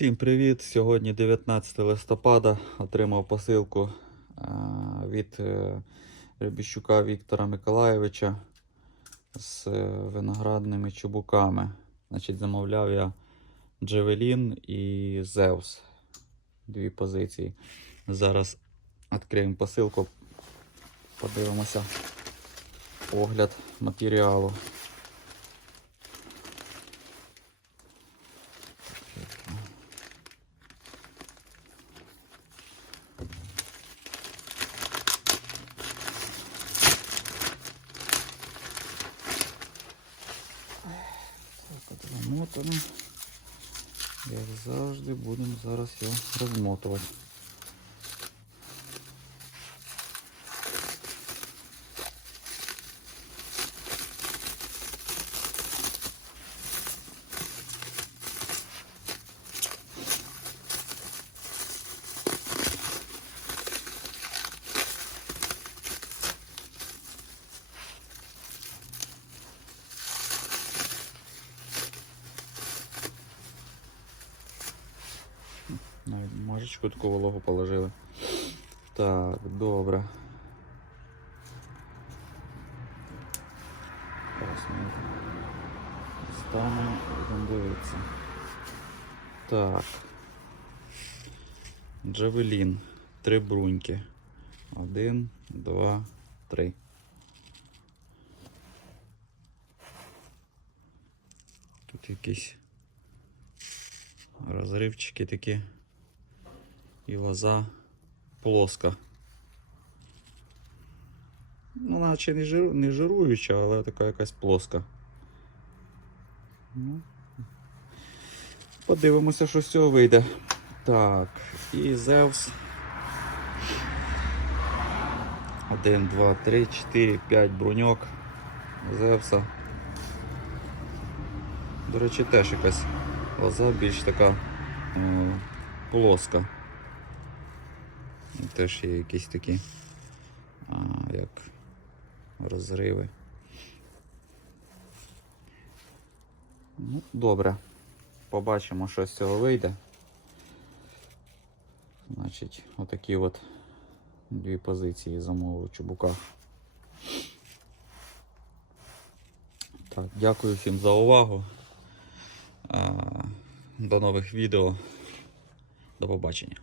Всім привіт! Сьогодні 19 листопада. Отримав посилку е, від е, Рябіщука Віктора Миколаєвича з е, виноградними чубуками. Значить, замовляв я Джевелін і Зевс. Дві позиції. Зараз відкриємо посилку, подивимося огляд матеріалу. От. Як завжди, будемо зараз його розмотувати. Навіть таку вологу положили. Так, добре. Зараз ми дивитися. Так. Джавелін. Три бруньки. Один, два, три. Тут якісь розривчики такі. І лоза плоска. Ну, наче не, жиру, не жируюча, але така якась плоска. Ну, подивимося, що з цього вийде. Так, і Зевс. 1, 2, 3, 4, 5 бруньок Зевса. До речі, теж якась лоза більш така е, плоска. Теж є якісь такі а, як розриви. Ну, добре. Побачимо, що з цього вийде. Значить, отакі от дві позиції замовив у чубуках. Так, дякую всім за увагу. До нових відео. До побачення.